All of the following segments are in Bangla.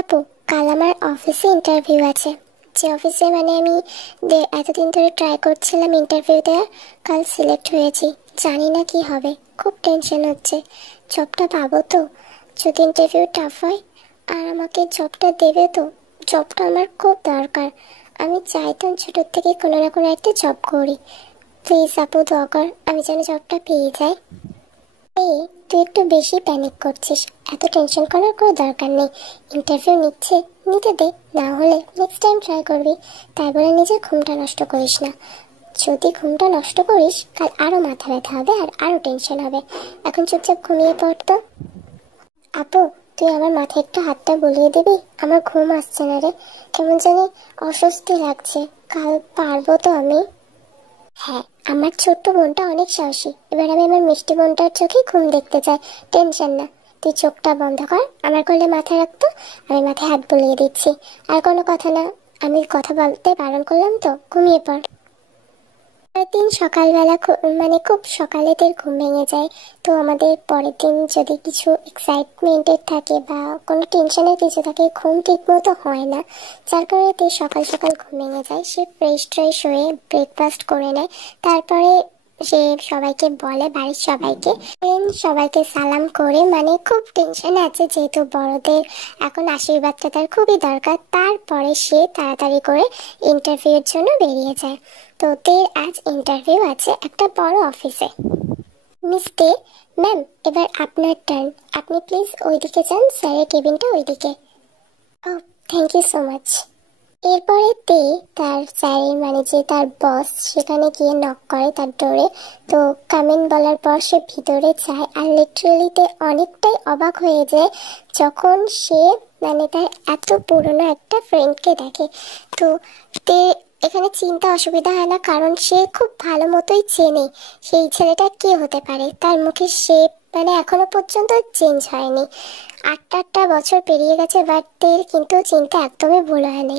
আপু, কাল আমার অফিসে ইন্টারভিউ আছে। যে অফিসে মানে আমি এতদিন ধরে ট্রাই করছিলাম ইন্টারভিউ দেওয়ার, কাল সিলেক্ট হয়েছি। জানি না কি হবে, খুব টেনশন হচ্ছে। জবটা পাবো তো? যদি ইন্টারভিউ টাফ হয় আর আমাকে জবটা দেবে তো? জবটা আমার খুব দরকার। আমি চাইতাম ছোটোর থেকে কোনো না কোনো একটা জব করি। প্লিজ আপু, দোয়া কর আমি যেন জবটা পেয়ে যাই। এই, তুই একটু বেশি প্যানিক করছিস। এত টেনশন করার কোনো দরকার নেই। ইন্টারভিউ নিতে দে, না হলে নেক্সট টাইম ট্রাই করবি। তাই বলে নিজের ঘুমটা নষ্ট করিস না। যদি ঘুমটা নষ্ট করিস, কাল আরো মাথা ব্যথা হবে আর আরো টেনশন হবে। এখন চুপচাপ ঘুমিয়ে পড় তো। আপু, তুই আমার মাথায় একটু হাতটা বুলিয়ে দিবি? আমার ঘুম আসছে না রে, কেমন জানি অস্বস্তি লাগছে। কাল পারবো তো আমি? হ্যাঁ, আমার ছোট্ট বোনটা অনেক সাহসী। এবার আমি আমার মিষ্টি বোনটার চোখে ঘুম দেখতে চাই। টেনশন না, তুই চোখটা বন্ধ কর, আমার কোলে মাথা রাখতো। আমি মাথায় হাত বুলিয়ে দিচ্ছি। আর কোনো কথা না, আমি কথা বলতে বারণ করলাম তো, ঘুমিয়ে পড়। পরের দিন সকালবেলা মানে খুব সকালেদের ঘুম ভেঙে যায়। তো আমাদের পরের দিন যদি কিছু এক্সাইটমেন্টের থাকে বা কোনো টেনশনের কিছু থাকে, ঘুম ঠিক মতো হয় না। যার কারণে সকাল সকাল ঘুম ভেঙে যায়। সে ফ্রেশ ট্রেশ হয়ে ব্রেকফাস্ট করে নেয়। তারপরে সে সবাইকে বলে, বাড়ির সবাইকে সবাইকে সালাম করে, মানে খুব টেনশনে আছে যেহেতু বড়দের এখন আশীর্বাদটা তার খুবই দরকার। তারপরে সে তাড়াতাড়ি করে ইন্টারভিউর জন্য বেরিয়ে যায়। তো আজ ইন্টারভিউ আছে একটা বড় অফিসে। মিস দে, ম্যাম এবার আপনার টার্ন। আপনি প্লিজ ওইদিকে যান, স্যারের কেবিনটা ওইদিকে। ও, থ্যাংক ইউ সো মাচ। এরপরে তার স্যারের মানে যে তার বস, সেখানে গিয়ে নক করে তার ডোরে। তো কামিন বলার পর সে ভিতরে যায়। আর লিটারেলিতে অনেকটাই অবাক হয়ে যায় যখন সে মানে তার এত পুরনো একটা ফ্রেন্ডকে দেখে। তো তে এখানে চিন্তা অসুবিধা হয় না, কারণ সে খুব ভালো মতোই চেনে সেই ছেলেটা কে হতে পারে। তার মুখের শেপ মানে এখনো পর্যন্ত চেঞ্জ হয়নি। 8টা বছর পেরিয়ে গেছে, বাট কিন্তু চিন্তা একদমই ভুল হয়নি।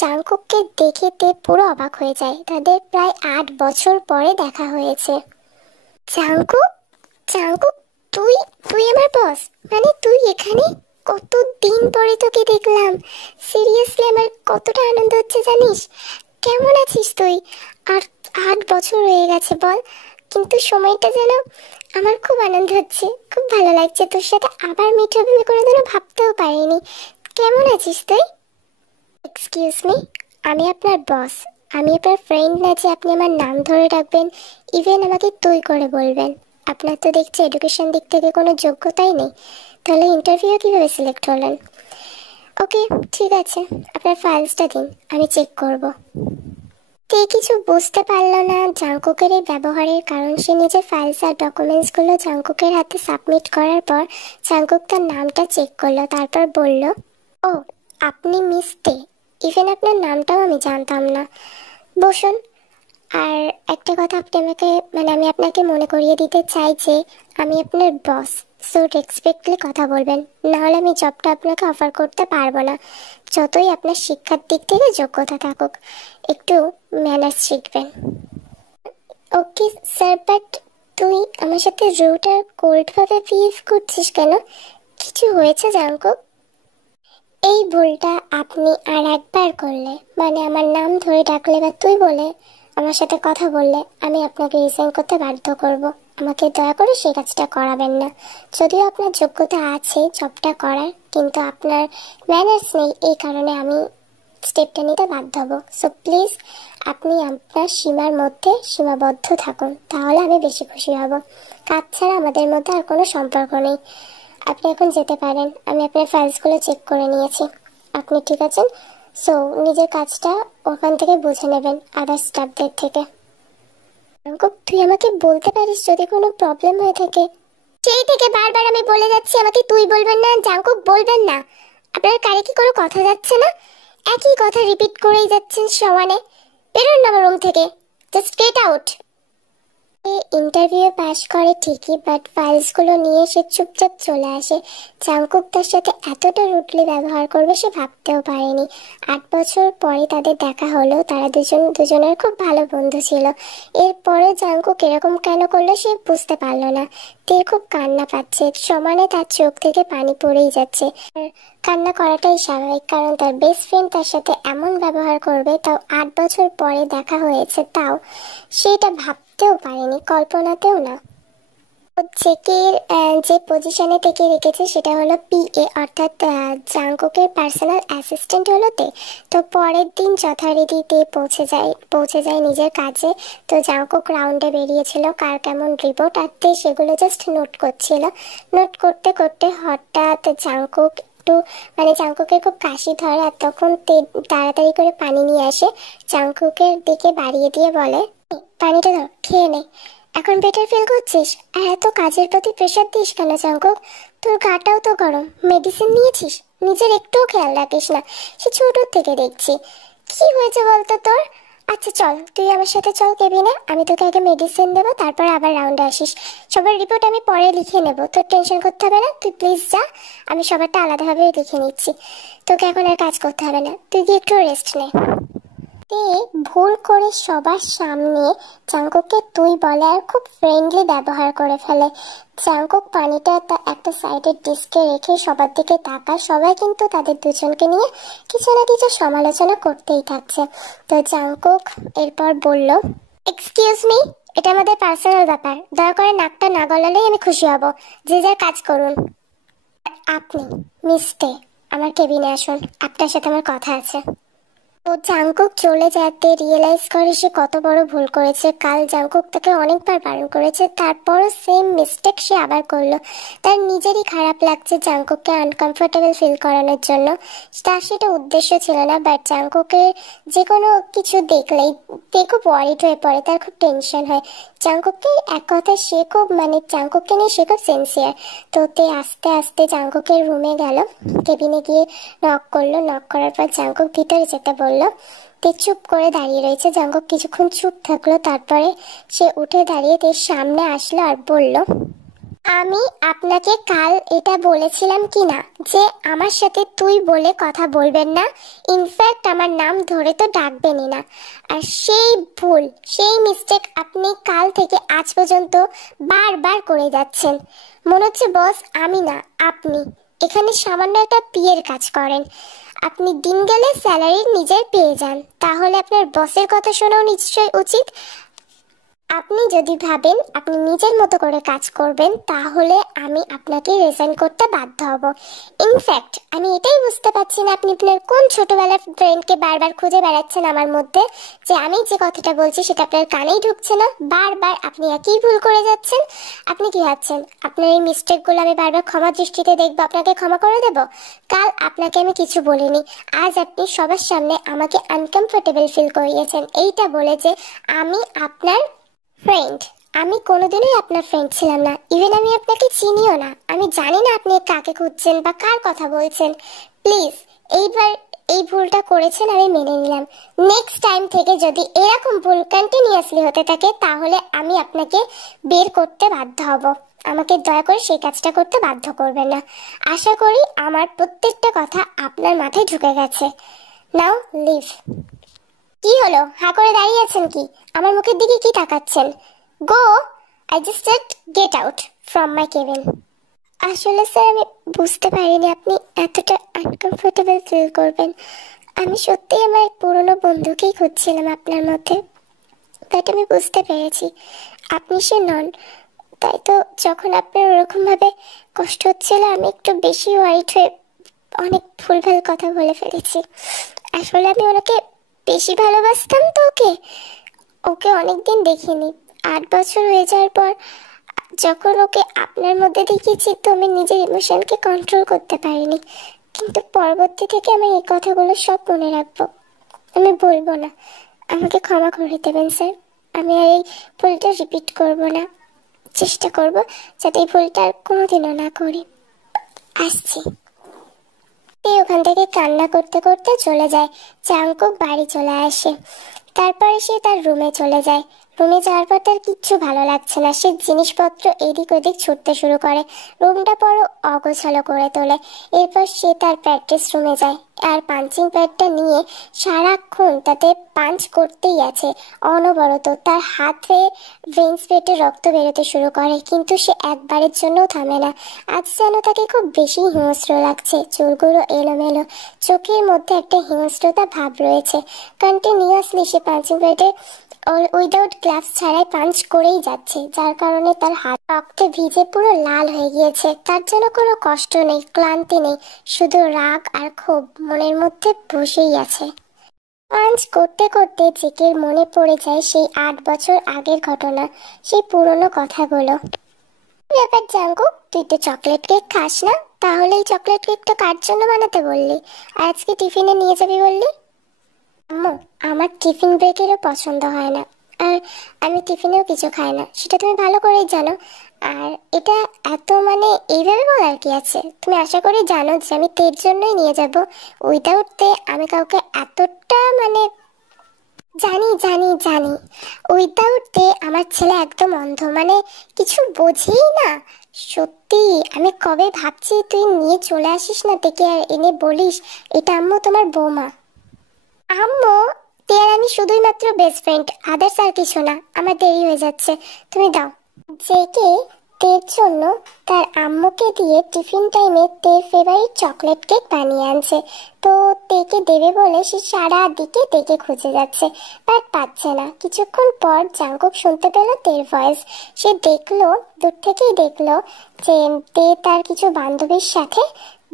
জাংকুককে দেখে পুরো অবাক হয়ে যায়। তাদের প্রায় 8 বছর পরে দেখা হয়েছে। জাংকুক, জাংকুক, তুই তুই আমার বস? মানে তুই এখানে? কতদিন পরে তোকে দেখলাম। সিরিয়াসলি আমার কতটা আনন্দ হচ্ছে জানিস? কেমন আছিস তুই? আর 8 বছর হয়ে গেছে বল, কিন্তু সময়টা যেন আমার খুব আনন্দ হচ্ছে, খুব ভালো লাগছে। তোর সাথে আবার মিট হবে আমি কোনোদিনও ভাবতেও পারিনি। কেমন আছিস তুই? এক্সকিউজ মি, আমি আপনার বস। আমি আপনার ফ্রেন্ড না যে আপনি আমার নাম ধরে ডাকবেন, ইভেন আমাকে তুই করে বলবেন। আপনার তো দেখছি এডুকেশন দিক থেকে কোনো যোগ্যতাই নেই, তাহলে ইন্টারভিউ কিভাবে সিলেক্ট হলেন? ওকে, ঠিক আছে, আপনার ফাইলসটা দিন, আমি চেক করব। কিছু বুঝতে পারল না জাংকুকের এই ব্যবহারের কারণ। সে নিজের ফাইলস আর ডকুমেন্টসগুলো জাংকুকের হাতে সাবমিট করার পর জাংকুক তার নামটা চেক করলো, তারপর বলল, ও আপনি মিস দে। ইভেন আপনার নামটাও আমি জানতাম না। বসুন। আর একটা কথা আপনি আমাকে মানে আমি আপনাকে মনে করিয়ে দিতে চাই যে আমি আপনার বস, সো রেসপেক্টলি কথা বলবেন, নাহলে আমি জবটা আপনাকে অফার করতে পারবো না। যতই আপনার শিক্ষার দিক থেকে যোগ্যতা থাকুক, একটু ম্যানার্স শিখবেন। ওকে স্যার, বাট তুই আমার সাথে রুড আর কোল্ডভাবে বিহেভ করছিস কেন? কিছু হয়েছে জাংকুক? এই ভুলটা আপনি আর একবার করলে, মানে আমার নাম ধরে ডাকলে বা তুই বলে আমার সাথে কথা বললে, আমি আপনাকে রিজাইন করতে বাধ্য করব। আমাকে দয়া করে সেই কাজটা করাবেন না। যদিও আপনার যোগ্যতা আছে জবটা করার, কিন্তু আপনার ম্যানার্স নেই, এই কারণে আমি স্টেপটা নিতে বাধ্য হব। সো প্লিজ আপনি আপনার সীমার মধ্যে সীমাবদ্ধ থাকুন, তাহলে আমি বেশি খুশি হব। কাজ ছাড়া আমাদের মধ্যে আর কোনো সম্পর্ক নেই। আপনি এখন যেতে পারেন। আমি আপনার ফাইলসগুলো চেক করে নিয়েছি, আপনি ঠিক আছেন। সো নিজের কাজটা ওখান থেকে বুঝে নেবেন আদার স্টাফদের থেকে। তুই আমাকে বলতে পারিস যদি কোনো প্রবলেম হয়ে থাকে? সেই থেকে বারবার আমি বলে যাচ্ছি আমাকে তুই বলবেন না, জাংকুক বলবেন না। আপনার কারে কি কোনো কথা যাচ্ছে না? একই কথা রিপিট করেই যাচ্ছেন সমানে। বেরোন না আমার রুম থেকে, just get out. Interview pass করে ঠিকই, বাট ফাইলসগুলো নিয়ে সে চুপচাপ চলে আসে। জাংকুক তার সাথে এতটা রুডলি ব্যবহার করবে সে ভাবতেও পারেনি। 8 বছর পরে তাদের দেখা হলো, তারা দুজনের খুব ভালো বন্ধু ছিল। এরপরে জাংকুক এরকম কেন করলো সে বুঝতে পারলো না। তীর খুব কান্না পাচ্ছে, সমানে তার চোখ থেকে পানি পড়েই যাচ্ছে। কান্না করাটাই স্বাভাবিক, কারণ তার বেস্ট ফ্রেন্ড তার সাথে এমন ব্যবহার করবে, তাও 8 বছর পরে দেখা হয়েছে, তাও সেটা ভাবতেও পারেনি, কল্পনাতেও না। জেকের যে পজিশনে থেকে রেখেছে সেটা হলো পিএ, অর্থাৎ জাংকুকের পার্সোনাল অ্যাসিস্ট্যান্ট হলো তে। তো পরের দিন যথারীতিতে পৌঁছে যায় নিজের কাজে। তো জাংকুক রাউন্ডে বেরিয়েছিল কার কেমন রিপোর্ট, আর তে সেগুলো জাস্ট নোট করছিল। নোট করতে করতে হঠাৎ জাংকুক জাংকুকের খুব কাশি ধরে, আর তখন তে তাড়াতাড়ি করে পানি নিয়ে আসে, জাংকুকের দিকে বাড়িয়ে দিয়ে বলে, পানিটা ধর, খেয়ে নে, এখন বেটার ফিল করছিস? আর এত কাজের প্রতি প্রেশার দিস কেন জাংকুক? তোর গাটাও তো গরম, মেডিসিন নিয়েছিস? নিজের একটুও খেয়াল রাখিস না, সে ছোটোর থেকে দেখছি। কি হয়েছে বলতো তোর? আচ্ছা চল, তুই আমার সাথে চল কেবিনে, আমি তোকে আগে মেডিসিন দেবো, তারপর আবার রাউন্ডে আসিস। সবার রিপোর্ট আমি পরে লিখে নেব, তোর টেনশন করতে হবে না, তুই প্লিজ যা, আমি সবারটা আলাদাভাবে লিখে নিচ্ছি। তোকে এখন আর কাজ করতে হবে না, তুই গিয়ে একটু রেস্ট নে। ভুল করে সবার সামনে জাংকুককে তুই বলে আর খুব ফ্রেন্ডলি ব্যবহার করে ফেলে। জাংকুক পানিটা একটা সাইডের ডিস্কে রেখে সবার দিকে তাকায়। সবাই কিন্তু তাদের দুজনকে নিয়ে কিছু না কিছু সমালোচনা করতেই থাকছে। তো জাংকুক এরপর বলল, এক্সকিউজ মি, এটা আমাদের পার্সোনাল ব্যাপার, দয়া করে নাকটা না গলালেই আমি খুশি হব। যে যার কাজ করুন। আপনি মিস্টে আমার কেবিনে আসুন, আপনার সাথে আমার কথা আছে। তো জাংকুক চলে যেতে রিয়েলাইজ করে সে কত বড় ভুল করেছে। কাল জাংকুক তাকে অনেকবার বারণ করেছে, তারপরও সেম মিস্টেক সে আবার করলো। তার নিজেরই খারাপ লাগছে জাংকুককে আনকমফোর্টেবল ফিল করানোর জন্য। তার সেটা উদ্দেশ্য ছিল না, বাট জাংকুকের যে কোনো কিছু দেখলেই তে খুব ওয়ারিড হয়ে পড়ে, তার খুব টেনশন হয়। জাংকুককে এক কথায় সে খুব জাংকুককে নিয়ে সে খুব সিনসিয়ার। তো তে আস্তে আস্তে জাংকুকের রুমে গেল, কেবিনে গিয়ে নক করলো। নক করার পর জাংকুক ভিতরে যেতে বলল। তে চুপ করে দাঁড়িয়ে রয়েছে। জাংকুক কিছুক্ষণ চুপ থাকলো, তারপরে সে উঠে দাঁড়িয়ে তের সামনে আসলো আর বলল, আমি আপনাকে কাল এটা বলেছিলাম কি না যে আমার সাথে তুই বলে কথা বলবেন না, ইনফ্যাক্ট আমার নাম ধরে তো ডাকবেনই না। আর সেই ভুল, সেই মিস্টেক আপনি কাল থেকে আজ পর্যন্ত বারবার করে যাচ্ছেন। মনে হচ্ছে বস আমি না আপনি এখানে সামান্য একটা পিয়ের কাজ করেন। আপনি দিন গেলে স্যালারি নিজের পেয়ে যান, তাহলে আপনার বসের কথা শোনাও নিশ্চয়ই উচিত। আপনি যদি ভাবেন আপনি নিজের মতো করে কাজ করবেন, তাহলে আমি আপনাকে রিজাইন করতে বাধ্য হব। ইনফ্যাক্ট আমি এটাই বুঝতে পারছি না আপনি আপনার কোন ছোটবেলার ফ্রেন্ডকে বারবার খুঁজে বেড়াচ্ছেন আমার মধ্যে, যে আমি যে কথাটা বলছি সেটা আপনার কানেই ঢুকছে না। বারবার আপনি একই ভুল করে যাচ্ছেন। আপনি কি ভাবছেন আপনার এই মিস্টেকগুলো আমি বারবার ক্ষমা দৃষ্টিতে দেখবো, আপনাকে ক্ষমা করে দেব? কাল আপনাকে আমি কিছু বলিনি, আজ আপনি সবার সামনে আমাকে আনকমফোর্টেবল ফিল করিয়েছেন এইটা বলে যে আমি আপনার ফ্রেন্ড। আমি কোনোদিনই আপনার ফ্রেন্ড ছিলাম না, ইভেন আমি আপনাকে চিনিও না। আমি জানি না আপনি কাকে খুঁজছেন বা কার কথা বলছেন। প্লিজ এইবার এই ভুলটা করেছেন আমি মেনে নিলাম। নেক্সট টাইম থেকে যদি এরকম ভুল কন্টিনিউয়াসলি হতে থাকে তাহলে আমি আপনাকে বের করতে বাধ্য হব। আমাকে দয়া করে সেই কাজটা করতে বাধ্য করবেন না। আশা করি আমার প্রত্যেকটা কথা আপনার মাথায় ঢুকে গেছে। নাও লিভ। কি হলো, হা করে দাঁড়িয়ে আছেন কি? আমার মুখের দিকে কি তাকাচ্ছেন? Go, I just said get out from my cabin. আসলে স্যার আমি বুঝতে পারিনি আপনি এতটা আনকমফোর্টেবল ফিল করবেন। আমি সত্যিই আমার এক পুরনো বন্ধুকেই খুঁজছিলাম আপনার মধ্যে, বাট আমি বুঝতে পেরেছি আপনি সে নন। তাই তো যখন আপনার ওরকমভাবে কষ্ট হচ্ছিল আমি একটু বেশি ওয়ারিড হয়ে অনেক ভুলভাল কথা বলে ফেলেছি। আসলে আমি ওনাকে বেশি ভালোবাসতাম, তো ওকে অনেকদিন দেখিনি। 8 বছর হয়ে যাওয়ার পর যখন ওকে আপনার মধ্যে দেখেছি তো আমি নিজের ইমোশনকে কন্ট্রোল করতে পারিনি। কিন্তু পরবর্তী থেকে আমি এই কথাগুলো সব মনে রাখবো, আমি বলবো না। আমাকে ক্ষমা করে দেবেন স্যার, আমি আর এই ভুলটা রিপিট করব না। চেষ্টা করব যাতে এই ভুলটা আর কোনোদিনও না করি। আসছি। ওখান থেকে কান্না করতে করতে চলে যায়। জাংকুক বাড়ি চলে আসে, তারপরে সে তার রুমে চলে যায়। রুমে যাওয়ার পর তার কিচ্ছু ভালো লাগছে না। সে জিনিসপত্র এদিক ওদিক ছুটতে শুরু করে, রুমটা বড় অগোছালো করে তোলে। এরপর সে তার প্র্যাকটিস রুমে যায় আর পাঞ্চিং প্যাডটা নিয়ে সারাক্ষণ তাতে পাঞ্চ করতেই আছে অনবরত। তার হাতে ভেন্স পেটে রক্ত বেরোতে শুরু করে, কিন্তু সে একবারের জন্যও থামে না। আজ যেন তাকে খুব বেশি হিংস্র লাগছে, চুলগুলো এলোমেলো, চোখের মধ্যে একটা হিংস্রতা ভাব রয়েছে। কন্টিনিউয়াসলি সে পাঞ্চিং প্যাডে উইদাউট গ্লাভস ছাড়াই পাঞ্চ করেই যাচ্ছে, যার কারণে তার হাত রক্তে ভিজে পুরো লাল হয়ে গিয়েছে। তার যেন কোনো কষ্ট নেই, ক্লান্তি নেই, শুধু রাগ আর ক্ষোভ মনের মধ্যে বসেই আছে। পাঞ্চ করতে করতে জেকের মনে পড়ে যায় সেই 8 বছর আগের ঘটনা, সেই পুরনো কথাগুলো। ব্যাপার জাঙ্কুক, তুই তো চকলেট কেক খাস না, তাহলে এই চকলেট কেকটা কার জন্য বানাতে বললি? আর আজকে টিফিনে নিয়ে যাবি বললি? আম্মু, আমার টিফিন ব্রেকেরও পছন্দ হয় না, আর আমি টিফিনেও কিছু খাই না, সেটা তুমি ভালো করেই জানো। আর এটা এত মানে এইভাবে বলার কি আছে? তুমি আশা করি জানো যে আমি তের জন্যই নিয়ে যাব। উইদাউট তে আমি কাউকে এতটা মানে জানি জানি জানি উইদাউট তে আমার ছেলে একদম অন্ধ, মানে কিছু বোঝেই না। সত্যি আমি কবে ভাবছি তুই নিয়ে চলে আসিস না দেখে, আর এনে বলিস এটা আম্মু তোমার বৌমা। আম্মু, তে আর আমি শুধুই মাত্র বেস্ট ফ্রেন্ড, আদার্স আর কিছু না। আমার দেরি হয়ে যাচ্ছে, তুমি দাও। জেকে তের জন্য তার আম্মুকে দিয়ে টিফিন টাইমে তের ফেভারিট চকলেট কেক বানিয়ে আনছে। তো তেকে দেবে বলে সে সারা দিকে তেকে খুঁজে যাচ্ছে, বাট পাচ্ছে না। কিছুক্ষণ পর জাঙ্কুক শুনতে পেল তের ভয়েস। সে দেখলো, দূর থেকেই দেখলো যে তে তার কিছু বান্ধবীর সাথে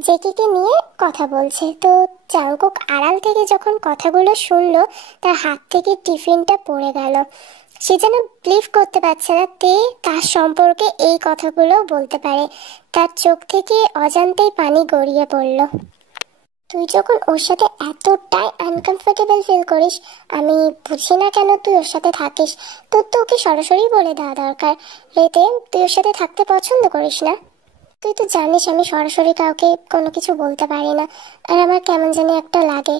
জেকিকে নিয়ে কথা বলছে। তো জাঙ্কুক আড়াল থেকে যখন কথাগুলো শুনলো, তার হাত থেকে টিফিনটা পড়ে গেল। সে যেন বিলিভ করতে পারছে না তে তার সম্পর্কে এই কথাগুলো বলতে পারে। তার চোখ থেকে অজান্তেই পানি গড়িয়ে পড়ল। তুই যখন ওর সাথে এতটাই আনকমফোর্টেবল ফিল করিস, আমি বুঝি না কেন তুই ওর সাথে থাকিস। তোর তো ওকে সরাসরি বলে দেওয়া দরকার, রেতে তুই ওর সাথে থাকতে পছন্দ করিস না। তুই তো জানিস আমি সরাসরি কাউকে কোনো কিছু বলতে পারি না, আর আমার কেমন জানি একটা লাগে।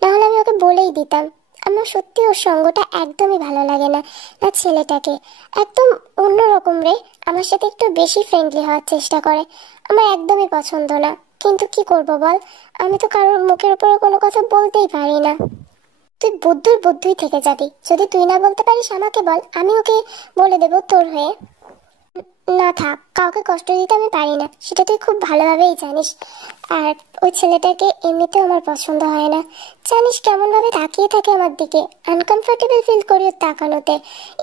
নাহলে আমি ওকে বলেই দিতাম। আমার সত্যি ওর সঙ্গটা একদমই ভালো লাগে না। না, ছেলেটাকে একদম অন্যরকম রে, আমার সাথে একটু বেশি ফ্রেন্ডলি হওয়ার চেষ্টা করে, আমার একদমই পছন্দ না। কিন্তু কি করব বল, আমি তো কারোর মুখের উপর কোনো কথা বলতেই পারি না। তুই বুদ্ধুর বুদ্ধুই থেকে যাবি, যদি তুই না বলতে পারিস আমাকে বল, আমি ওকে বলে দেবো তোর হয়ে। না থাক, কাউকে কষ্ট দিতে আমি পারি না, সেটা তুই খুব ভালোভাবেই জানিস। আর ওই ছেলেটাকে এমনিতেও আমার পছন্দ হয় না। জানিস কেমন ভাবে তাকিয়ে থাকে আমার দিকে, আনকমফোর্টেবল ফিল করি ওর তাকানোতে।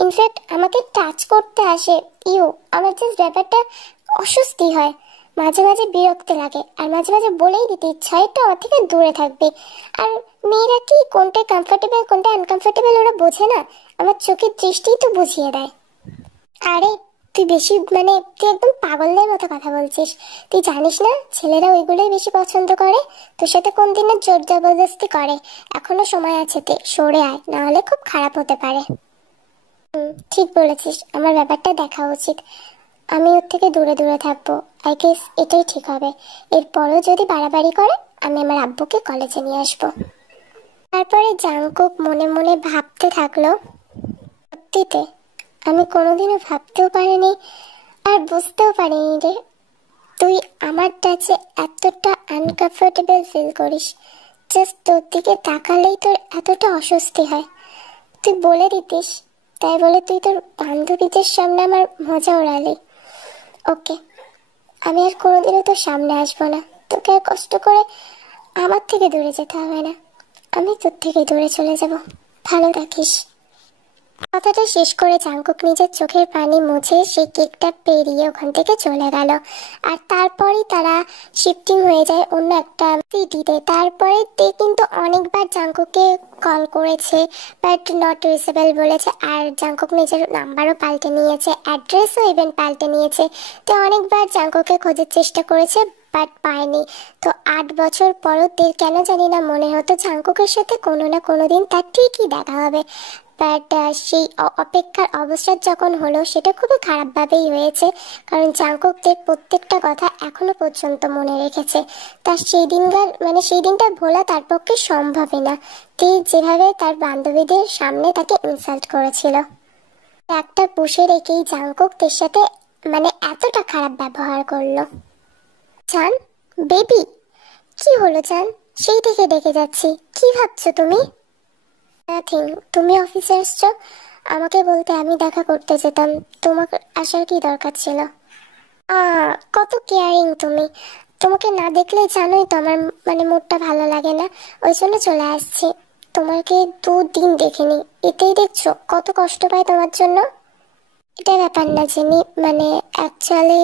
ইনফ্যাক্ট আমাকে টাচ করতে আসে। আমার জাস্ট ব্যাপারটা অস্বস্তি হয়, মাঝে মাঝে বিরক্ত লাগে, আর মাঝে মাঝে বলেই দিতে ইচ্ছা হয় একটু আমার থেকে দূরে থাকবে। আর মেয়েরা কি কোনটা কমফোর্টেবল কোনটা আনকমফোর্টেবল ওরা বোঝে না, আমার চোখের দৃষ্টিই তো বুঝিয়ে দেয়। আরে তুই বেশি মানে তুই একদম পাগলদের মতো কথা বলছিস। তুই জানিস না ছেলেরা ওইগুলোই বেশি পছন্দ করে, তোর সাথে কোন দিনের জোর জবরদস্তি করে। এখনো সময় আছে, তে সরে আয়, নাহলে খুব খারাপ হতে পারে। ঠিক বলেছিস, আমার ব্যাপারটা দেখা উচিত। আমি ওর থেকে দূরে দূরে থাকবো, আই গেস এটাই ঠিক হবে। এরপরও যদি বাড়াবাড়ি করে, আমি আমার আব্বুকে কলেজে নিয়ে আসবো। তারপরে জাংকুক মনে মনে ভাবতে থাকলো, সত্যিতে আমি কোনোদিনও ভাবতেও পারিনি আর বুঝতেও পারিনি রে, তুই আমার টাচে এতটা আনকমফোর্টেবল ফিল করিস। জাস্ট তোর দিকে তাকালেই তোর এতটা অস্বস্তি হয়। তুই বলে দিতিস, তাই বলে তুই তোর বান্ধবীদের সামনে আমার মজা উড়ালি। ওকে, আমি আর কোনোদিনও তোর সামনে আসবো না, তোকে আর কষ্ট করে আমার থেকে দূরে যেতে হবে না, আমি তোর থেকে দূরে চলে যাব। ভালো থাকিস। কথাটা শেষ করে জাংকুক নিজের চোখের পানি মুছে সেই কেকটা পেরিয়ে ওখান থেকে চলে গেল। আর তারপরেই তারা শিফটিং হয়ে যায় অন্য একটা সিটিতে। তারপরে তে কিন্তু অনেকবার জাংকুককে কল করেছে, বাট নট রিচেবল বলেছে। আর জাংকুক নিজের নাম্বারও পাল্টে নিয়েছে, অ্যাড্রেসও ইভেন পাল্টে নিয়েছে। তো অনেকবার জাংকুককে খোঁজার চেষ্টা করেছে, বাট পায়নি। তো 8 বছর পরও তের কেন জানি না মনে হতো জাংকুকের সাথে কোনো না কোনো দিন তার ঠিকই দেখা হবে। বাট সেই অপেক্ষার অবসাদ যখন হলো, সেটা খুবই খারাপভাবেই হয়েছে, কারণ জাংকুকদের প্রত্যেকটা কথা এখনো পর্যন্ত মনে রেখেছে। তার সেই দিনটা ভোলা তার পক্ষে সম্ভবই না। তে যেভাবে তার বান্ধবীদের সামনে তাকে ইনসাল্ট করেছিল। একটা পুষে রেখেই জাঙ্কুকের সাথে মানে এতটা খারাপ ব্যবহার করলো। জান, বেবি, কি হলো জান? সেই থেকে ডেকে যাচ্ছি, কি ভাবছো তুমি? নাথিং। তুমি অফিসে আসছো, আমাকে বলতে আমি দেখা করতে যেতাম। তোমার আসার কি দরকার ছিল? কত কেয়ারিং তুমি। তোমাকে না দেখলেই জানোই তো আমার মানে মুডটা ভালো লাগে না, ওই জন্য চলে আসছি। তোমাকে 2 দিন দেখিনি, এতেই দেখছো কত কষ্ট পাই তোমার জন্য। এটা ব্যাপার না জেনি, মানে অ্যাকচুয়ালি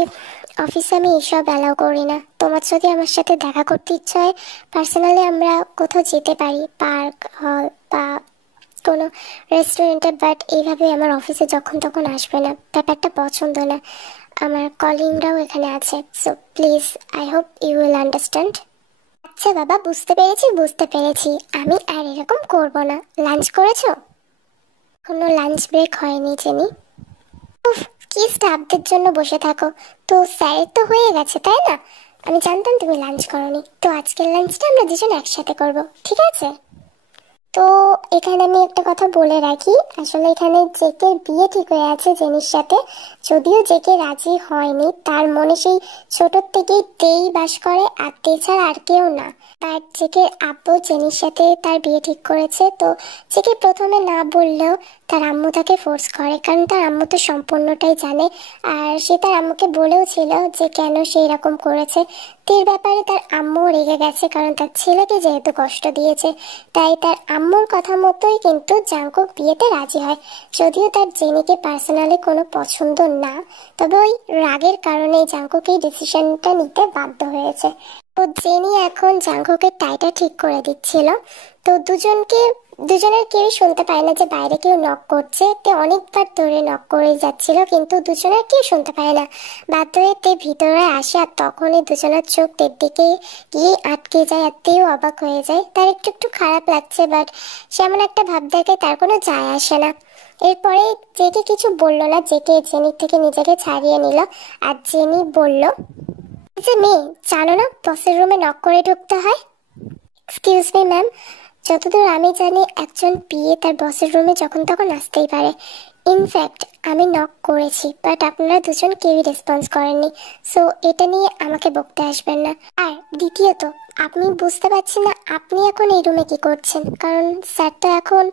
অফিসে আমি এসব অ্যালাউ করি না। তোমার যদি আমার সাথে দেখা করতে ইচ্ছা হয়, পার্সোনালি আমরা কোথাও যেতে পারি, পার্ক, হল বা কোনো রেস্টুরেন্টে, বাট এইভাবে আমার অফিসে যখন তখন আসবে না, ব্যাপারটা পছন্দ না। আমার কলিগরাও এখানে আছে, so please, I hope you will understand. আচ্ছা বাবা, বুঝতে পেরেছি বুঝতে পেরেছি, আমি আর এরকম করব না। লাঞ্চ করেছো? কোনো লাঞ্চ ব্রেক হয়নি জেনি। উফ, কি স্টাফদের জন্য বসে থাকো। তো স্যারের তো হয়ে গেছে তাই না? আমি জানতাম তুমি লাঞ্চ করোনি, তো আজকের লাঞ্চটা আমরা দুজন একসাথে করব, ঠিক আছে? তো এখানে আমি একটা কথা বলে রাখি, আসলে এখানে জেকের বিয়ে ঠিক হয়ে আছে জেনির সাথে। যদিও জেকে রাজি হয়নি, তার মনে সেই ছোটোর থেকেই তেই বাস করে, আর তে ছাড়া আর কেউ না। বাট জেকের আব্বু জেনির সাথে তার বিয়ে ঠিক করেছে। তো জেকে প্রথমে না বললেও তার আম্মু তাকে ফোর্স করে, কারণ তার আম্মু তো সম্পূর্ণটাই জানে। আর সে তার আম্মুকে বলেও ছিল যে কেন সে এরকম করেছে। তের ব্যাপারে তার আম্মুও রেগে গেছে, কারণ তার ছেলেকে যেহেতু কষ্ট দিয়েছে, তাই তার আম্মুর কথা মতোই কিন্তু জাঙ্কুক বিয়েতে রাজি হয়। যদিও তার জেনিকে পার্সোনালি কোনো পছন্দ না, তবে ওই রাগের কারণে জাঙ্কুক এই ডিসিশনটা নিতে বাধ্য হয়েছে। তো জেনি এখন জাঙ্কুকের টাইটা ঠিক করে দিচ্ছিল। তো দুজনের কেউই শুনতে পায় না যে বাইরে কেউ নক করছে। তে অনেকবার ধরে নক করে যাচ্ছিল, কিন্তু দুজনের কেউ শুনতে পায় না। বাধ্য হয়ে তে ভিতরে আসে, আর তখনই দুজনের চোখ তের দিকে গিয়ে আটকে যায়, আর তেও অবাক হয়ে যায়। তার একটু একটু খারাপ লাগছে, বাট সে এমন একটা ভাব দেখে তার কোনো যায় আসে না। এরপরে জেকে কিছু বললো না, জেকে জেনির থেকে নিজেকে ছাড়িয়ে নিল। আর জেনি বলল যে, মেয়ে জানো না বসের রুমে নক করে ঢুকতে হয়? এক্সকিউজ মি ম্যাম, যতদূর আমি জানি একজন পিএ তার বসের রুমে যখন তখন আসতেই পারে। ইনফ্যাক্ট আমি নক করেছি, বাট আপনারা দুজন কেউই রেসপন্স করেননি, সো এটা নিয়ে আমাকে বকতে আসবেন না। আর দ্বিতীয়ত, আপনি বুঝতে পারছি না আপনি এখন এই রুমে কি করছেন, কারণ স্যার তো এখন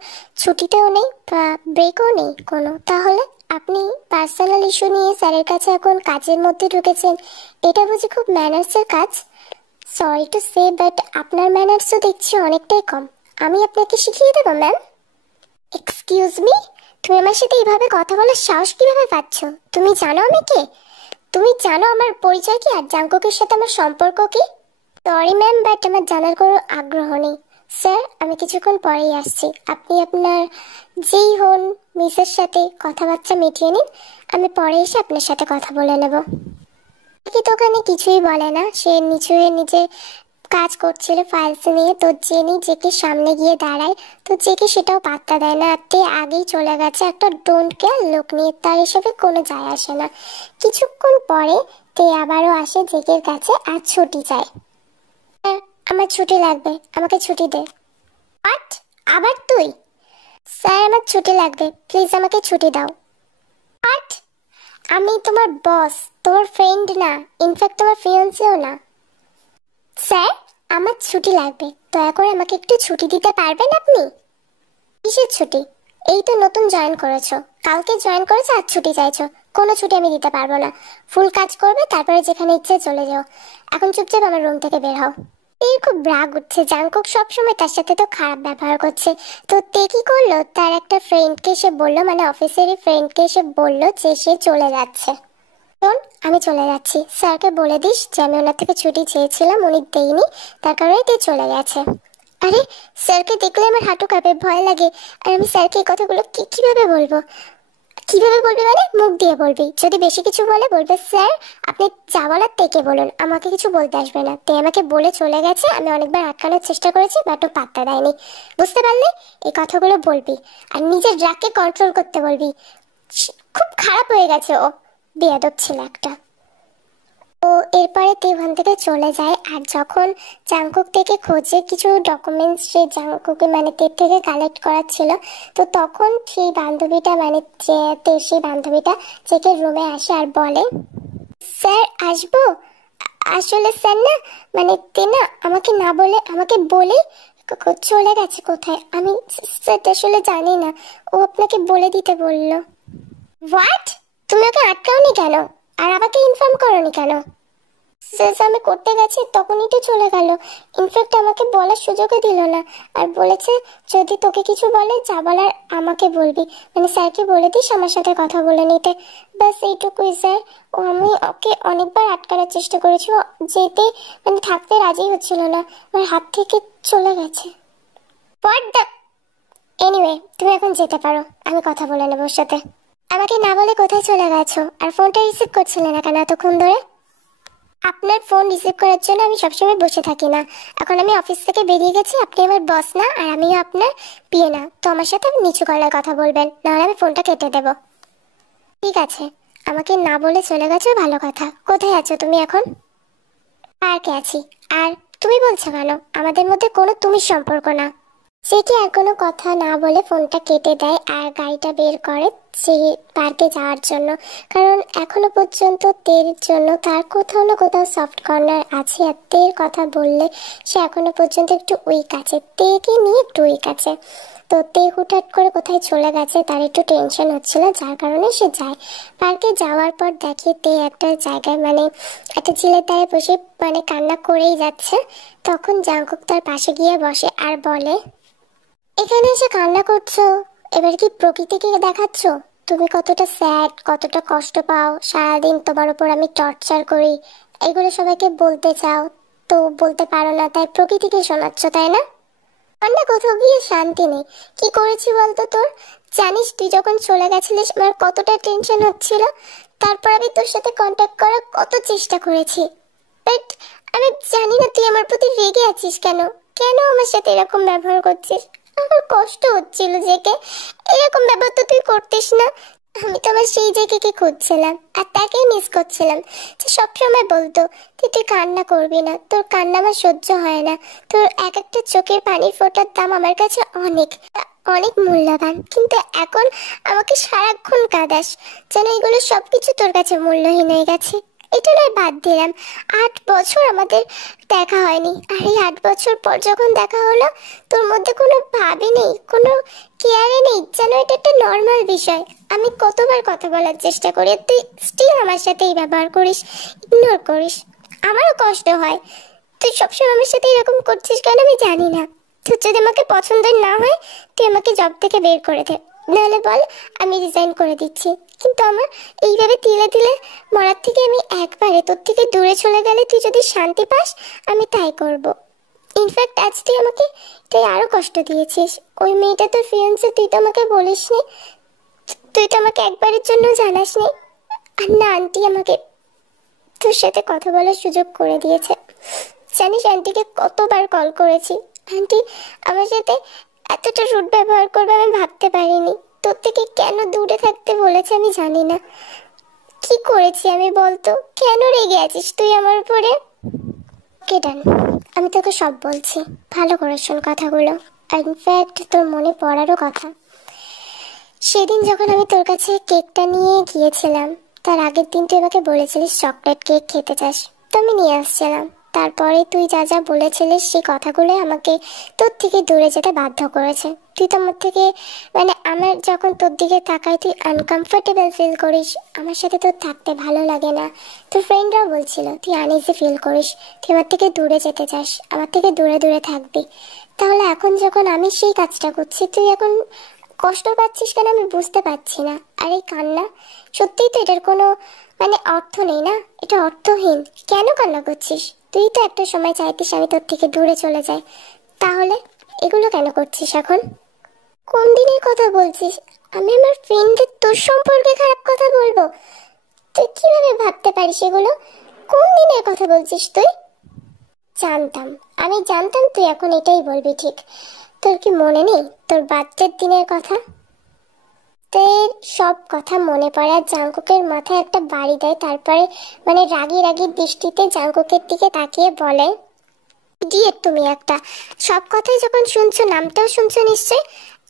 ছুটিতেও নেই বা ব্রেকও নেই কোনো। তাহলে আপনি পার্সোনাল ইস্যু নিয়ে স্যারের কাছে এখন কাজের মধ্যে ঢুকেছেন, এটা বুঝি খুব ম্যানার্সের কাজ? সরি টু সে, বাট আপনার ম্যানার্সও দেখছি অনেকটাই কম। আমি আপনাকে শিখিয়ে দেবো ম্যাম। এক্সকিউজ মি, তুমি আমার সাথে এইভাবে কথা বলার সাহস কিভাবে পাচ্ছ? তুমি জানো আমি কে? তুমি জানো আমার পরিচয় কি আর জাঙ্কুকের সাথে আমার সম্পর্ক কি? সরি ম্যাম, বাট আমার জানার কোনো আগ্রহ নেই। স্যার, আমি কিছুক্ষণ পরেই আসছি। আপনি আপনার যেই হন মিসের সাথে কথাবার্তা মিটিয়ে নিন, আমি পরে এসে আপনার সাথে কথা বলে নেব। তো ওখানে কিছুই বলে না, সে নিচু হয়ে নিজে কাজ করছিল ফাইলস নিয়ে। তো জেনি জেকে সামনে গিয়ে দাঁড়ায়, তো জেকে সেটাও পাত্তা দেয় না। তে আগেই চলে গেছে একটা ডোন্ট কেয়ার লোক নিয়ে, তার এসবে কোনো যায় আসে না। কিছুক্ষণ পরে তে আবারও আসে জেকের কাছে আর ছুটি চায়। "হ্যাঁ, আমার ছুটি লাগবে, আমাকে ছুটি দে।" হোয়াট? আবার তুই? স্যার, আমার ছুটি লাগবে, প্লিজ আমাকে ছুটি দাও। হোয়াট? আমি তোমার বস, তোমার ফ্রেন্ড না, ইনফ্যাক্ট তোমার ফিয়ান্সিও না। স্যার, আমার ছুটি লাগবে, দয়া করে আমাকে একটু ছুটি দিতে পারবেন আপনি? কিসের ছুটি? এই তো নতুন জয়েন করেছো, কালকে জয়েন করেছো আর ছুটি চাইছো? কোনো ছুটি আমি দিতে পারবো না। ফুল কাজ করবে, তারপরে যেখানে ইচ্ছে চলে যাও। এখন চুপচাপ আমার রুম থেকে বের হও। এর খুব রাগ উঠছে, জাঙ্কুক সবসময় তার সাথে তো খারাপ ব্যবহার করছে। তো তে কি করলো, তার একটা ফ্রেন্ডকে এসে বললো, মানে অফিসেরই ফ্রেন্ডকে এসে বললো যে সে চলে যাচ্ছে। শোন, আমি চলে যাচ্ছি, স্যারকে বলে দিস যে আমি ওনার থেকে ছুটি চেয়েছিলাম, উনি দেয়নি, তার কারণে তুই চলে গেছে। আরে, স্যারকে দেখলে আমার হাঁটু কাঁপে, ভয় লাগে। আর আমি স্যারকে এই কথাগুলো কিভাবে বলবো? কিভাবে বলবি মানে? মুখ দিয়ে বলবি। যদি বেশি কিছু বলে বলবে, স্যার আপনি যা বলার তেকে বলুন, আমাকে কিছু বলতে আসবে না। তে আমাকে বলে চলে গেছে, আমি অনেকবার আটকানোর চেষ্টা করেছি, বাট ও পাত্তা দেয়নি। বুঝতে পারলে? এই কথাগুলো বলবি, আর নিজের রাগকে কন্ট্রোল করতে বলবি। খুব খারাপ হয়ে গেছে ও, বেয়াদব ছিল একটা। তো এরপরে তে ওখান থেকে চলে যায়। আর যখন জাংকুক থেকে খোঁজে কিছু ডকুমেন্টস সে জাংকুকে মানে তের থেকে কালেক্ট করার ছিল, তো তখন সেই বান্ধবীটা মানে যে তের সেই বান্ধবীটা চেকের রুমে আসে আর বলে, স্যার আসবো? আসলে স্যার না মানে তে না আমাকে না বলে আমাকে বলে চলে গেছে কোথায়, আমি সেটা আসলে জানি না, ও আপনাকে বলে দিতে বললো। হোয়াট? তুমি ওকে আটকাওনি কেন আর আমাকে ইনফর্ম করোনি কেন? শেষ আমি করতে গেছি তখনই তো চলে গেল, ইনফ্যাক্ট আমাকে বলার সুযোগও দিল না, আর বলেছে যদি তোকে কিছু বলে যা বলার আমাকে বলবি, মানে স্যারকে বলে দিস আমার সাথে কথা বলে নিতে, ব্যাস এইটুকুই স্যার। ও আমি ওকে অনেকবার আটকানোর চেষ্টা করেছি, ও যেতে মানে থাকতে রাজি হচ্ছিল না, আমার হাত থেকে চলে গেছে। What the? এনিওয়ে তুমি এখন যেতে পারো, আমি কথা বলে নেবো ওর সাথে। আমাকে না বলে কোথায় চলে গেছো আর ফোনটা রিসিভ করছিলে না কেন এতক্ষণ ধরে? আপনার ফোন রিসিভ করার জন্য আমি সবসময় বসে থাকি না, এখন আমি অফিস থেকে বেরিয়ে গেছি, আপনি আমার বস না আর আমিও আপনার পিয়ে না, তো আমার সাথে নিচু গলায় কথা বলবেন, নাহলে আমি ফোনটা কেটে দেব। ঠিক আছে, আমাকে না বলে চলে গেছো ভালো কথা। কোথায় আছো তুমি এখন? পার্কে আছি। আর তুমি বলছো কেন? আমাদের মধ্যে কোনো তুমি সম্পর্ক না। সে কি আর কোনো কথা না বলে ফোনটা কেটে দেয় আর গাড়িটা বের করে সে পার্কে যাওয়ার জন্য, কারণ এখনো পর্যন্ত তের জন্য তার কোথাও না কোথাও সফট কর্নার আছে, আর তের কথা বললে সে এখনো পর্যন্ত একটু উইক আছে, তেকে নিয়ে একটু উইক আছে। তো তে হুটহাট করে কোথায় চলে গেছে তার একটু টেনশন হচ্ছিল, যার কারণে সে যায়। পার্কে যাওয়ার পর দেখে তে একটা জায়গায় মানে একটা ঝিলের ধারে বসে মানে কান্না করেই যাচ্ছে, তখন জাংকুক তার পাশে গিয়ে বসে আর বলে, এখানে এসে কান্না করছো, এবার কি প্রকৃতিকে দেখাচ্ছ তুমি কতটা স্যাড, কতটা কষ্ট পাও, সারাদিন তোমার উপর আমি টর্চার করি, এগুলো সবাইকে বলতে চাও তো বলতে পারো না, তাই প্রকৃতিকে শোনাচ্ছ তাই না? কান্না কোথাও গিয়ে শান্তি নেই। কি করেছি বলতো তোর? জানিস তুই যখন চলে গেছিলিস আমার কতটা টেনশন হচ্ছিল, তারপর আমি তোর সাথে কন্ট্যাক্ট করার কত চেষ্টা করেছি, বাট আমি জানি না তুই আমার প্রতি রেগে আছিস কেন, কেন আমার সাথে এরকম ব্যবহার করছিস? আমার কষ্ট হচ্ছিল জেকে, এরকম ব্যবহার তো তুই করতিস না। আমি তো আমার সেই জেকে খুঁজছিলাম আর তাকেই মিস করছিলাম, যে সবসময় বলতো তুই কান্না করবি না, তোর কান্না আমার সহ্য হয় না, তোর এক একটা চোখের পানির ফোঁটার দাম আমার কাছে অনেক অনেক মূল্যবান, কিন্তু এখন আমাকে সারাক্ষণ কাঁদাস, যেন এগুলো সবকিছু তোর কাছে মূল্যহীন হয়ে গেছে। এটা নয় বাদ দিলাম, 8 বছর আমাদের দেখা হয়নি, আর এই 8 বছর পর যখন দেখা হলো তোর মধ্যে কোনো ভাবই নেই, কোনো কেয়ারে নেই, যেন এটা একটা নর্মাল বিষয়। আমি কতবার কথা বলার চেষ্টা করি, তুই স্টিল আমার সাথে এই ব্যবহার করিস, ইগনোর করিস, আমারও কষ্ট হয়। তুই সবসময় আমার সাথে এরকম করছিস কেন আমি জানি না। তোর যদি আমাকে পছন্দ না হয় তুই আমাকে জব থেকে বের করে দে, নাহলে বল আমি রিজাইন করে দিচ্ছি, কিন্তু আমার এইভাবে তিলে তিলে মরার থেকে আমি একবারে তোর থেকে দূরে চলে গেলে তুই যদি শান্তি পাস আমি তাই করব। ইনফ্যাক্ট আজ তুই আমাকে তুই আরো কষ্ট দিয়েছিস, ওই মেয়েটা তোর ফিয়ান্সে, তুই তো আমাকে বলিসনি, তুই তো আমাকে একবারের জন্য জানাসনি। আর না, আন্টি আমাকে তোর সাথে কথা বলার সুযোগ করে দিয়েছে, জানিস আন্টিকে কতবার কল করেছি, আন্টি আমার সাথে এতটা রুড ব্যবহার করবে আমি ভাবতে পারিনি, তোর থেকে কেন দূরে থাকতে বলেছে আমি জানি না। কি করেছি আমি বলতো, কেন রেগে আছিস তুই আমার উপরে? ওকে ডান, আমি তোকে সব বলছি, ভালো করে শোন কথাগুলো, ইনফ্যাক্ট তোর মনে পড়ারও কথা। সেদিন যখন আমি তোর কাছে কেকটা নিয়ে গিয়েছিলাম তার আগের দিন তুই আমাকে বলেছিলিস চকলেট কেক খেতে চাস, তো আমি নিয়ে আসছিলাম, তারপরে তুই যা যা বলেছিলিস সেই কথাগুলো আমাকে তোর থেকে দূরে যেতে বাধ্য করেছে। তুই তো আমার থেকে মানে আমার যখন তোর দিকে তাকাই তুই আনকমফোর্টেবল ফিল করিস, আমার সাথে তোর থাকতে ভালো লাগে না, তোর ফ্রেন্ডরাও বলছিল তুই আনইজি ফিল করিস, তুই আমার থেকে দূরে যেতে চাস, আমার থেকে দূরে দূরে থাকবি। তাহলে এখন যখন আমি সেই কাজটা করছি তুই এখন কষ্ট পাচ্ছিস কেন আমি বুঝতে পারছি না। আর এই কান্না, সত্যিই তো এটার কোনো মানে অর্থ নেই না, এটা অর্থহীন। কেন কান্না করছিস? তুই তো একটা সময় চাইতিস আমি তোর থেকে দূরে চলে যাই, তাহলে এগুলো কেন করছিস এখন? কোন দিনের কথা বলছিস? আমি আমার ফ্রেন্ডদের তোর সম্পর্কে খারাপ কথা বলবো? তুই কিভাবে ভাবতে পারিস এগুলো? কোন দিনের কথা বলছিস তুই? জানতাম, আমি জানতাম তুই এখন এটাই বলবি, ঠিক। তোর কি মনে নেই তোর বাচ্চার দিনের কথা? তোর সব কথা মনে পড়ে আর জাঙ্কুকের মাথায় একটা বাড়ি দেয়। তারপরে মানে রাগী রাগী দৃষ্টিতে জাঙ্কুকের দিকে তাকিয়ে বলে, ইডিয়েট তুমি একটা, সব কথাই যখন শুনছো নামটাও শুনছো নিশ্চয়।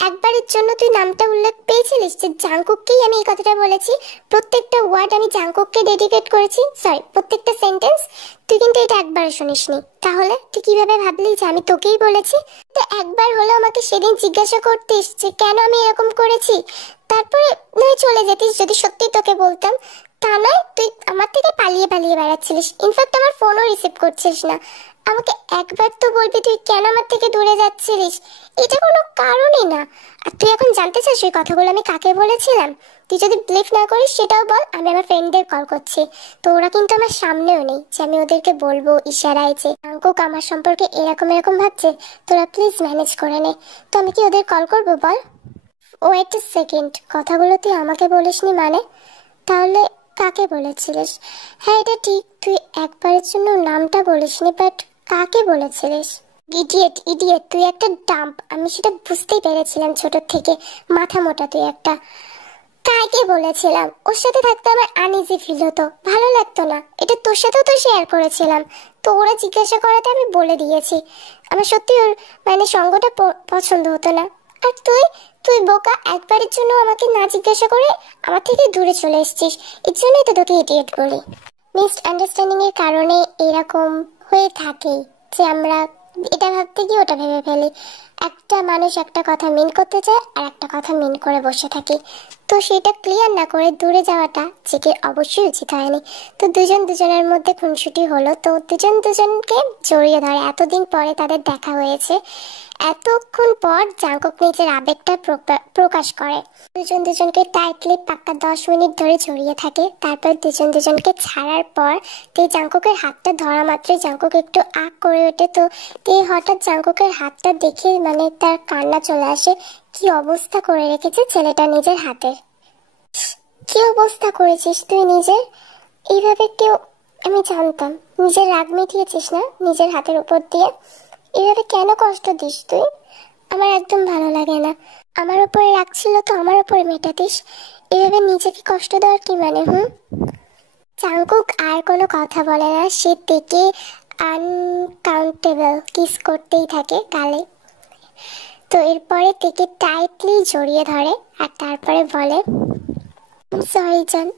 একবারের জন্য তুই নামটা উল্লেখ পেয়েছিলিস যে জাঙ্কুককেই আমি এই কথাটা বলেছি? প্রত্যেকটা ওয়ার্ড আমি জাঙ্কুককে ডেডিকেট করেছি, সরি প্রত্যেকটা সেন্টেন্স। তুই কিন্তু এটা একবার শুনিসনি, তাহলে তুই কিভাবে ভাবলি যে আমি তোকেই বলেছি? তো একবার হলো আমাকে সেদিন জিজ্ঞাসা করতিস যে কেন আমি এরকম করেছি, তারপরে নয় চলে যেতিস যদি সত্যি তোকে বলতাম। তা নয়, তুই আমার থেকে পালিয়ে পালিয়ে বেড়াচ্ছিলিস, ইনফ্যাক্ট আমার ফোনও রিসিভ করছিস না। আমাকে একবার তো বলবি তুই কেন আমার থেকে দূরে যাচ্ছিলিস, এটা কোনো কারণই না। আর তুই এখন জানতে চাস ওই কথাগুলো আমি কাকে বলেছিলাম? তুই যদি বিলিভ না করিস সেটাও বল, আমি আমার ফ্রেন্ডদের কল করছি। তো ওরা কিন্তু আমার সামনেও নেই যে আমি ওদেরকে বলবো ইশারায় যে আঙ্কুক আমার সম্পর্কে এরকম এরকম ভাবছে, তোরা প্লিজ ম্যানেজ করে নে। তো আমি কি ওদের কল করবো বল? ওয়েট এ সেকেন্ড, কথাগুলো তুই আমাকে বলিসনি মানে? তাহলে কাকে বলেছিলিস? হ্যাঁ এটা ঠিক, তুই একবারের জন্য নামটা বলিসনি, বাট কাকে বলেছিলিস? ইডিয়েট ইডিয়েট, তুই একটা ডাম্প, আমি সেটা বুঝতেই পেরেছিলাম ছোট থেকে। মাথা মোটা তুই একটা। কাকে বলেছিলাম? ওর সাথে থাকতে আমার আনইজি ফিল হতো, ভালো লাগতো না। এটা তোর সাথেও তো শেয়ার করেছিলাম, তো ওরা জিজ্ঞাসা করাতে আমি বলে দিয়েছি। আমার সত্যি ওর মানে সঙ্গটা পছন্দ হতো না। আর তুই তুই বোকা, একবারের জন্য আমাকে না জিজ্ঞাসা করে আমার থেকে দূরে চলে এসেছিস। এর জন্যই তো তোকে ইডিয়েট বলি। মিস আন্ডারস্ট্যান্ডিং এর কারণে এরকম হয়ে থাকে যে আমরা এটা ভাবতে গিয়ে ওটা ভেবে ফেলি। একটা মানুষ একটা কথা মিন করতে চায় আর একটা কথা মিন করে বসে থাকে, তো সেটা ক্লিয়ার না করে দূরে যাওয়াটা থেকে অবশ্যই উচিত হয়নি। তো দুজন দুজনের মধ্যে খুনসুটি হলো, তো দুজন দুজনকে জড়িয়ে ধরে। এতদিন পরে তাদের দেখা হয়েছে, এতক্ষণ পর জাঙ্কুক নিজের আবেগটা প্রকাশ করে। দুজন দুজনকে টাইটলি পাক্কা 10 মিনিট ধরে জড়িয়ে থাকে। তারপর দুজন দুজনকে ছাড়ার পর তে জাঙ্কুকের হাতটা ধরা মাত্রই জাঙ্কুক একটু আগ করে ওঠে। তো তে হঠাৎ জাঙ্কুকের হাতটা দেখে মানে তার কান্না চলে আসে। কি অবস্থা করে রেখেছে ছেলেটা নিজের হাতের! কি অবস্থা করেছিস তুই নিজের! এইভাবে কেউ, আমি জানতাম নিজের রাগ মিটিয়েছিস না নিজের হাতের উপর দিয়ে। এভাবে কেন কষ্ট দিস তুই? আমার একদম ভালো লাগে না। আমার উপরে রাগ ছিল তো আমার উপরে মেটাতিস, এভাবে নিজেকে কষ্ট দেওয়ার কি মানে? জাঙ্কুক আর কোনো কথা বলে না, সে থেকে আনকাউন্টেবল কিস করতেই থাকে গালে। তো এরপরে থেকে টাইটলি জড়িয়ে ধরে আর তারপরে বলে, সরি জান,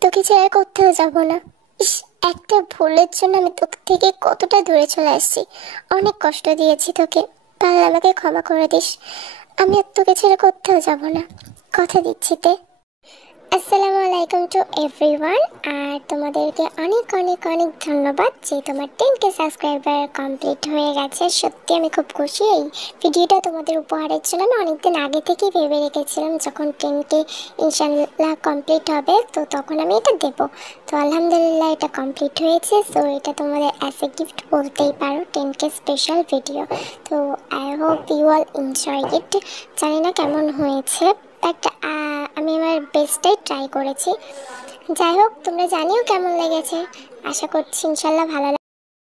তোকে ছেড়ে কোথাও যাবো না। ইস, একটা ভুলের জন্য আমি তোকে থেকে কতটা দূরে চলে আসছি, অনেক কষ্ট দিয়েছি তোকে, তাহলে আমাকে ক্ষমা করে দিস। আমি আর তোকে ছেড়ে কোথাও যাবো না, কথা দিচ্ছি তে। আসসালামু আলাইকুম টু এভরিওয়ান। আর তোমাদেরকে অনেক অনেক অনেক ধন্যবাদ যে তোমার 10K সাবস্ক্রাইবার কমপ্লিট হয়ে গেছে। সত্যি আমি খুব খুশি। এই ভিডিওটা তোমাদের উপহারের জন্য আমি অনেকদিন আগে থেকেই ভেবে রেখেছিলাম যখন 10K ইনশাল্লাহ কমপ্লিট হবে তো তখন আমি এটা দেবো। তো আলহামদুলিল্লাহ এটা কমপ্লিট হয়েছে। সো এটা তোমাদের অ্যাজ এ গিফট বলতেই পারো, 10K স্পেশাল ভিডিও। তো I hope you all enjoy it. জানি না কেমন হয়েছে, বাট আমি আমার বেস্টটাই ট্রাই করেছি। যাই হোক, তোমরা জানিও কেমন লেগেছে। আশা করছি ইনশাল্লাহ ভালো